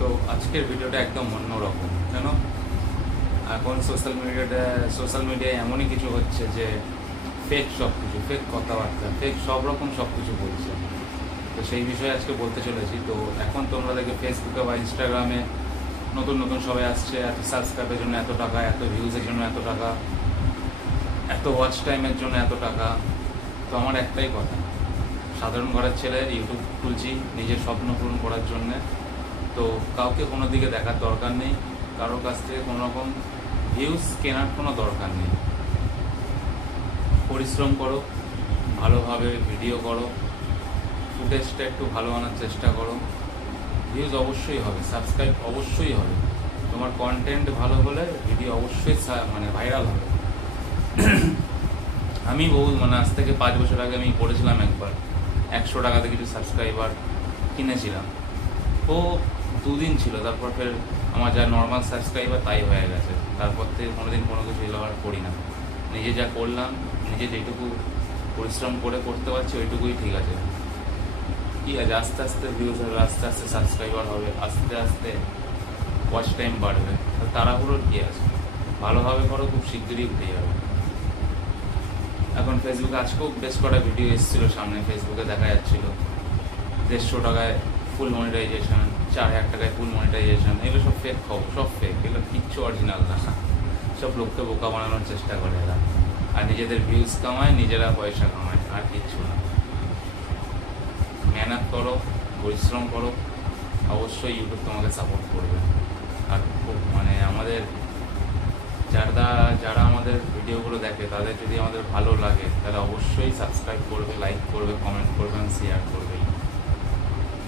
তো আজকের ভিডিওটা একদম অন্যরকম, কেন এখন সোশ্যাল মিডিয়ায় এমনই কিছু হচ্ছে যে ফেক সব কিছু, ফেক কথাবার্তা, ফেক সব রকম সব কিছু বলছে। তো সেই বিষয়ে আজকে বলতে চলেছি। তো এখন তোমরা দেখে ফেসবুকে বা ইনস্টাগ্রামে নতুন নতুন সবাই আসছে, এত সাবস্ক্রাইবের জন্য এত টাকা, এত ভিউজের জন্য এত টাকা, এত ওয়াচ টাইমের জন্য এত টাকা। তো আমার একটাই কথা, সাধারণ ঘরের ছেলে ইউটিউব খুলছি নিজের স্বপ্ন পূরণ করার জন্যে। তো কাউকে কোনো দিকে দেখার দরকার নেই, কারোর কাছ থেকে কোনো রকম ভিউজ কেনার কোনো দরকার নেই। পরিশ্রম করো, ভালোভাবে ভিডিও করো, ফুটেজটা একটু ভালো আনার চেষ্টা করো, ভিউজ অবশ্যই হবে, সাবস্ক্রাইব অবশ্যই হবে। তোমার কন্টেন্ট ভালো হলে ভিডিও অবশ্যই ভাইরাল হবে। আমি আজ থেকে 5 বছর আগে আমি করেছিলাম একবার, 100 টাকাতে কিছু সাবস্ক্রাইবার কিনেছিলাম। ও 2 দিন ছিল, তারপর ফের আমার যা নর্মাল সাবস্ক্রাইবার তাই হয়ে গেছে। তারপর থেকে কোনোদিন কোনো কিছু এলো আর করি না। নিজে যা করলাম, নিজে যেটুকু পরিশ্রম করে করতে পারছি ওইটুকুই ঠিক আছে। ঠিক আছে, আস্তে আস্তে ভিউজ হবে, আস্তে আস্তে সাবস্ক্রাইবার হবে, আস্তে আস্তে ওয়াচ টাইম বাড়বে। তাড়াহুড়োর কী আছে, ভালোভাবে করো, খুব শিগগিরই উঠে যাবে। এখন ফেসবুকে আজকেও বেশ কটা ভিডিও এসেছিলো সামনে, ফেসবুকে দেখা যাচ্ছিল 150 টাকায় ফুল মনিটাইজেশন, 4000 টাকায় ফুল মনিটাইজেশন। এগুলো সব ফেক খবর, সব ফেক, এগুলো কিচ্ছু অরিজিনাল না। সব লোককে বোকা বানানোর চেষ্টা করে এরা, আর নিজেদের ভিউজ কামায়, নিজেরা পয়সা কামায়, আর কিচ্ছু না। মেহনত করো, পরিশ্রম করো, অবশ্যই ইউটিউব তোমাকে সাপোর্ট করবে। আর খুব আমাদের যারা আমাদের ভিডিওগুলো দেখে তাদের যদি আমাদের ভালো লাগে তাহলে অবশ্যই সাবস্ক্রাইব করবে, লাইক করবে, কমেন্ট করবেন, শেয়ার করবে।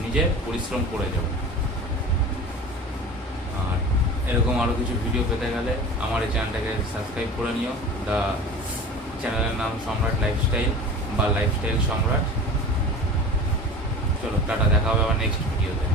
নিজে পরিশ্রম করে যাবে। আর এরকম আরও কিছু ভিডিও পেতে গেলে আমার এই চ্যানেলটাকে সাবস্ক্রাইব করে নিও। চ্যানেলের নাম সম্রাট লাইফস্টাইল বা লাইফস্টাইল সম্রাট। চলো টাটা, দেখা হবে আবার নেক্সট ভিডিওতে।